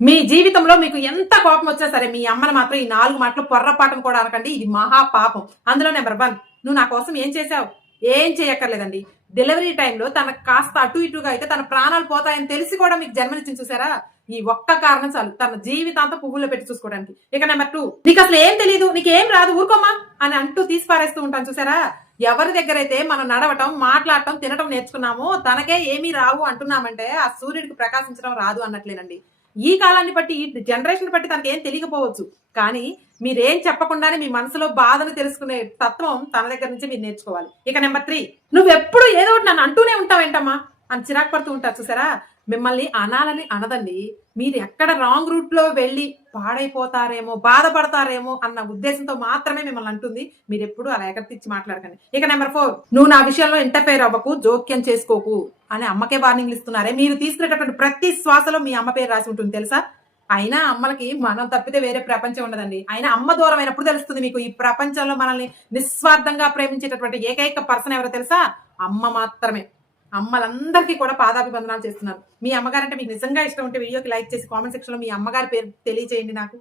మీ జీవితంలో మీకు ఎంత కోపం వచ్చినా సరే మీ అమ్మని మాత్రం ఈ 4 మాటలు పొర్రపాటును కూడా అనకండి. ఇది మహా పాపం. అందులో నెంబర్ 1 నువ్వు నా కోసం ఏం చేశావు? ఏం చేయక్కర్లేదండి. డెలివరీ టైంలో తనకు కాస్త అటు ఇటుగా అయితే తన ప్రాణాలు పోతాయని తెలిసి కూడా మీకు జన్మనిచ్చింది చూసారా? ఈ ఒక్క కారణం చాలు తన జీవితాంతం పువ్వుల్లో పెట్టి చూసుకోవడానికి. ఇక నెంబర్ 2 నీకసలు ఏం తెలీదు, నీకేం రాదు ఊరుకోమ్మా అని అంటూ తీసి పారేస్తూ ఉంటాను చూసారా? ఎవరి దగ్గరైతే మనం నడవటం, మాట్లాడటం, తినటం నేర్చుకున్నామో తనకే ఏమీ రావు అంటున్నామంటే ఆ సూర్యుడికి ప్రకాశించడం రాదు అన్నట్లేనండి. ఈ కాలాన్ని బట్టి ఈ జనరేషన్ బట్టి తనకి ఏం తెలియకపోవచ్చు. కానీ మీరేం చెప్పకుండానే మీ మనసులో బాధను తెలుసుకునే తత్వం తన దగ్గర నుంచి మీరు నేర్చుకోవాలి. ఇక నెంబర్ 3 నువ్వెప్పుడు ఏదో ఒకటి నన్ను అంటూనే ఉంటావేంటమ్మా అని చిరాకు పడుతూ ఉంటారు చూసారా? మిమ్మల్ని అనాలని అనదండి. మీరు ఎక్కడ రాంగ్ రూట్ లో వెళ్ళి పాడైపోతారేమో, బాధపడతారేమో అన్న ఉద్దేశంతో మాత్రమే మిమ్మల్ని అంటుంది. మీరు ఎప్పుడు అలా ఎగర్తిచ్చి మాట్లాడకండి. ఇక నెంబర్ 4 నువ్వు నా విషయంలో ఇంటర్ఫేర్ అవ్వకు, జోక్యం చేసుకోకు అని అమ్మకే వార్నింగ్లు ఇస్తున్నారే. మీరు తీసుకునేటటువంటి ప్రతి శ్వాసలో మీ అమ్మ పేరు రాసి ఉంటుంది తెలుసా? అయినా అమ్మలకి మనం తప్పితే వేరే ప్రపంచం ఉండదండి. అయినా అమ్మ దూరం అయినప్పుడు తెలుస్తుంది మీకు ఈ ప్రపంచంలో మనల్ని నిస్వార్థంగా ప్రేమించేటటువంటి ఏకైక పర్సన్ ఎవరో తెలుసా? అమ్మ మాత్రమే. అమ్మలందరికీ కూడా పాదాభివందనాలు చేస్తున్నాను. మీ అమ్మగారంటే మీకు నిజంగా ఇష్టం ఉంటే వీడియోకి లైక్ చేసి కామెంట్ సెక్షన్ లో మీ అమ్మగారి పేరు తెలియజేయండి నాకు.